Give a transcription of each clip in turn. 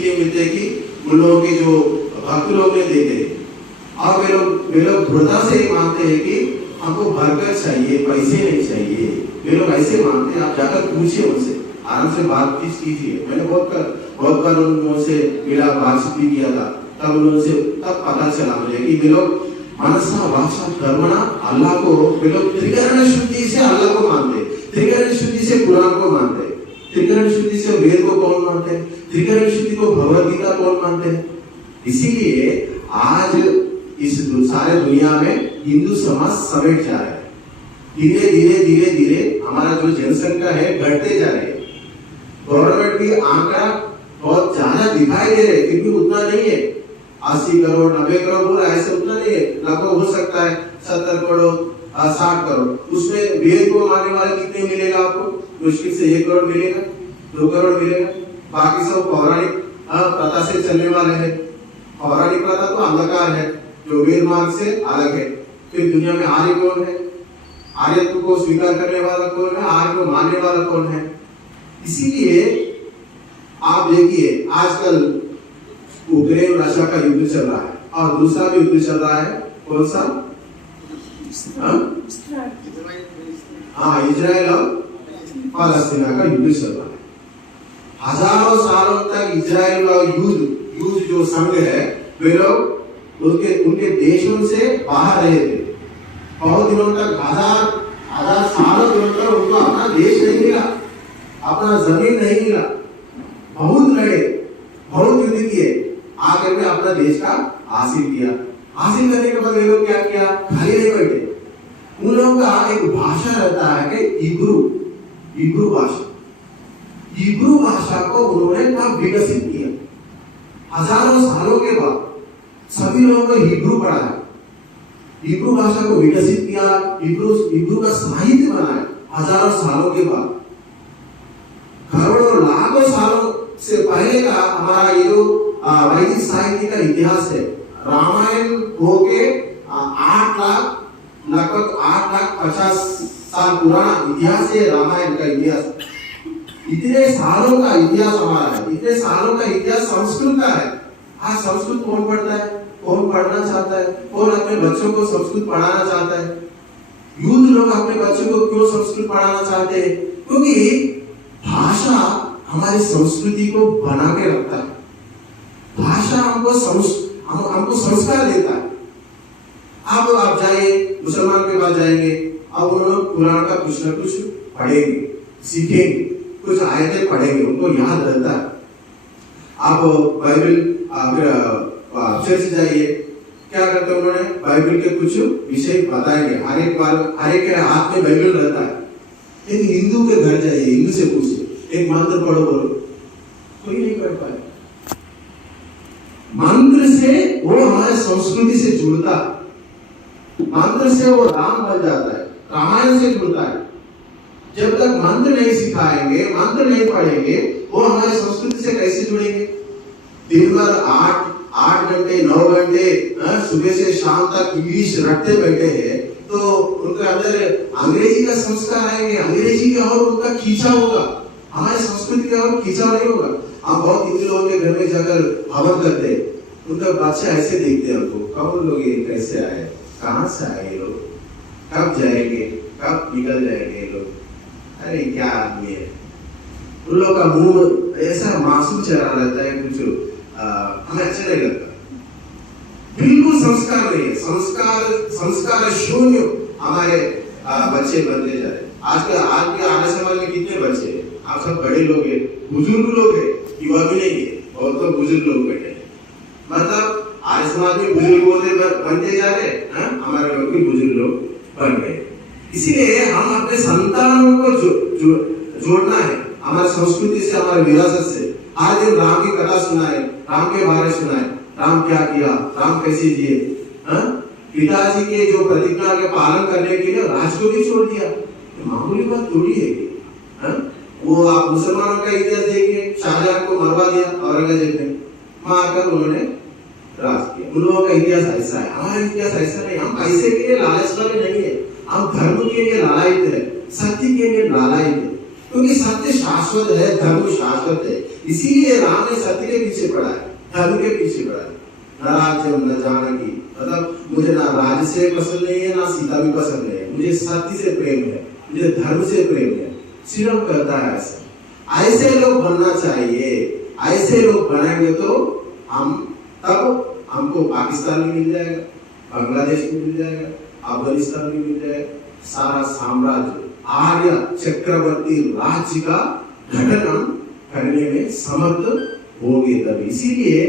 इसीलिए मिलते कि उन लोगों के जो भक्त लोग ने देते और वे लोग दृढ़ता से मानते हैं कि हमको बरकत चाहिए, पैसे नहीं चाहिए। वे लोग ऐसे मानते हैं। आप जाकर पूछिए उनसे, आराम से बातचीत कीजिए। मैंने बहुत बार उनसे मिला, बातचीत भी किया था, तब उनसे तब पता चला मुझे कि वे लोग मनसा वाचा कर्मणा अल्लाह को वे लोग त्रिकरण शुद्धि से अल्लाह को मानते, त्रिकरण शुद्धि से कुरान को मानते, त्रिकरण शुद्धि से वेद को कौन मानते हैं, त्रिकरण शुद्धि को भगवद गीता कौन मानते हैं। इसीलिए आज इस सारे दुनिया में हिंदू समाज समेट जा रहा है। धीरे धीरे धीरे धीरे हमारा जो जनसंख्या है घटते जा रही है। गवर्नमेंट भी आंकड़ा बहुत ज्यादा दिखाई दे रहे, क्योंकि उतना नहीं है। 80 करोड़ 90 करोड़ बोला, ऐसे उतना नहीं है। लगभग हो सकता है 70 करोड़ 60 करोड़। उसमें वेद को मानने वाला कितने मिलेगा आपको? मुश्किल से 1 करोड़ मिलेगा, 2 करोड़ मिलेगा। बाकी सब पौराणिक प्रथा से चलने वाले हैं। पौराणिक प्रथा तो अंधकार है, जो वेद मार्ग से अलग है। फिर दुनिया में आर्य कौन है? आर्यत्व को स्वीकार करने वाला कौन है? आर्य को मानने वाला कौन है? इसीलिए आप देखिए आजकल यूक्रेन रशिया का युद्ध चल रहा है और दूसरा भी युद्ध चल रहा है। कौन सा? इजराइल और फालस्तीन का युद्ध चल रहा है। हजारों सालों तक इजराइल का युद्ध जो संघ है, वे लोग उनके देशों से बाहर रहे थे। बहुत दिनों तक, हजार सालों दिनों तक उनको अपना देश नहीं मिला, अपना जमीन नहीं मिला। बहुत लड़े, बहुत युद्ध किए, आकर में अपना देश का हासिल किया। हासिल करने के बाद वे लोग क्या किया? खाली नहीं बैठे। उन लोगों का एक भाषा रहता है कि इब्रू भाषा। इब्रू भाषा को उन्होंने कब विकसित किया? हजारों सालों के बाद सभी लोगों को हिब्रू पढ़ा है। हिब्रू भाषा को विकसित किया, हिब्रू का साहित्य बनाया हजारों सालों के बाद। करोड़ों लाखों सालों से पहले का हमारा ये जो वैदिक साहित्य का इतिहास है। रामायण होके 8 लाख 50 साल पुराना इतिहास है रामायण का इतिहास। इतने सालों का इतिहास हमारा है, इतने सालों का इतिहास संस्कृत का है। आज संस्कृत कौन पढ़ता है? कौन पढ़ना चाहता है? कौन अपने बच्चों को संस्कृत पढ़ाना चाहता है? यूथ लोग अपने बच्चों को क्यों संस्कृत पढ़ाना चाहते हैं? क्योंकि भाषा हमारी संस्कृति को बना के रखता है। भाषा हमको संस्कार देता है। अब आप जाइए, मुसलमान के पास जाएंगे, अब उन लोग कुरान का कुछ न कुछ पढ़ेंगे, सीखेंगे, कुछ आयतें पढ़ेंगे, उनको याद रहता है। आप बाइबल चर्च जाइए, क्या करते हैं उन्होंने? बाइबल के कुछ विषय बताएंगे। हर एक के हाथ में बाइबल रहता है। लेकिन हिंदू के घर जाइए, हिंदू से पूछिए, एक मंत्र पढ़ो, बोलो, कोई नहीं पढ़ पाए। मंत्र से वो हमारे संस्कृति से जुड़ता है। मंत्र से वो राम बन जाता है, रामायण से जुड़ता है। जब तक मंत्र नहीं सिखाएंगे, मंत्र नहीं पढ़ेंगे, वो हमारे संस्कृति से कैसे जुड़ेंगे? दिन भर 8 घंटे 9 घंटे सुबह से शाम तक इंग्लिश रटते बैठे हैं, तो उनके अंदर अंग्रेजी का संस्कार आएंगे, अंग्रेजी की ओर उनका खींचा होगा, हमारे संस्कृति की ओर खींचा नहीं होगा। हम बहुत हिंदू लोगों के घर में जाकर हवन करते हैं, उनका बच्चे ऐसे देखते हैं उनको, कौन लोग ये, कैसे आए, कहाँ से आए ये लोग, कब जाएंगे, कब निकल जाएंगे ये लोग, अरे क्या आदमी है। उन लोग का मुंह ऐसा मासूम चेहरा रहता है, कुछ हमें अच्छा नहीं लगता। बिल्कुल संस्कार नहीं है, संस्कार शून्य हमारे बच्चे बनते जा रहे। आज के आने समाज में कितने बच्चे हैं? आप सब बड़े लोग हैं, बुजुर्ग लोग हैं, युवा भी नहीं है, और तो बुजुर्ग लोग बैठे हैं। मतलब आज समाज में बुजुर्ग बनते जा रहे हैं, हमारे लोग भी बुजुर्ग लोग बन गए। इसीलिए हम अपने संतानों को जोड़ना है हमारे संस्कृति से, हमारे विरासत से। आज दिन राम की कथा सुनाए, राम के बारे सुनाए, राम क्या किया, राम कैसे जिए। पिताजी के जो प्रतिज्ञा के पालन करने के लिए राज को भी छोड़ दिया, मामूली बात थोड़ी है। वो आप मुसलमानों का इतिहास देखिए, शाहजहां को मरवा दिया औरंगजेब ने, मारकर उन्होंने राज किया। उन लोगों का इतिहास ऐसा है, हमारा इतिहास ऐसा नहीं। हम पैसे के लिए लालच वाले नहीं है, हम धर्म के लिए लालायित है, सत्य के लिए लालायित है, क्योंकि सत्य शाश्वत है, धर्म शाश्वत है। इसीलिए राम ने सत्य के पीछे पीछे पड़ा है, धर्म के पीछे पड़ा है। न राज्यम न जानकी, मतलब मुझे ना राज्य से पसंद नहीं है, ना सीता भी पसंद नहीं है, मुझे सत्य से प्रेम है, मुझे धर्म से प्रेम है। श्री राम कहता है ऐसे लोग बनना चाहिए। ऐसे लोग बनेंगे तो हम तब हमको पाकिस्तान भी मिल जाएगा, बांग्लादेश भी मिल जाएगा, अफगानिस्तान भी मिल जाएगा, सारा साम्राज्य आर्य चक्रवर्ती राज्य का गठन हम करने में समर्थ होंगे तब। इसीलिए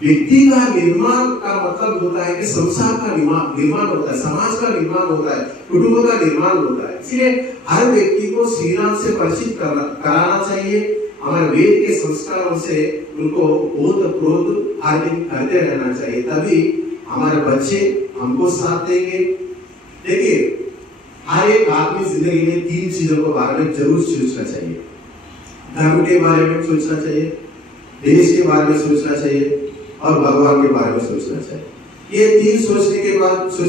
व्यक्ति का निर्माण का मतलब होता है कि संसार का निर्माण होता है, समाज का निर्माण होता है, कुटुंब का निर्माण होता है। इसलिए हर व्यक्ति को श्री राम से परिचित कराना चाहिए। हमारे वेद के संस्कारों से उनको ओत प्रोत हर दिन करते रहना चाहिए, तभी हमारे बच्चे हमको साथ देंगे। देखिए, हर एक आदमी जिंदगी में 3 चीजों के बारे में जरूर सोचना चाहिए। धर्म के बारे में सोचना चाहिए, देश के बारे में सोचना चाहिए और भगवान के बारे में सोचना चाहिए। ये 3 सोचने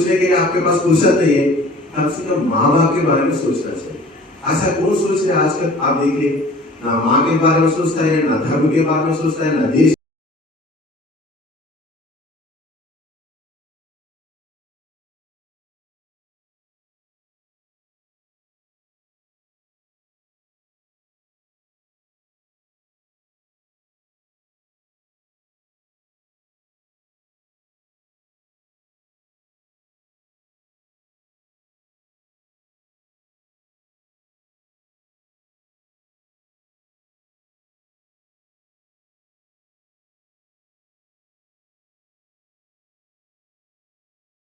के लिए आपके पास फुर्सत नहीं है, कम से कम माँ बाप के बारे में सोचना चाहिए। ऐसा कौन सोच रहे आजकल? आप देखिए, ना माँ के बारे में सोचता है, ना धर्म के बारे में सोचता है, ना देश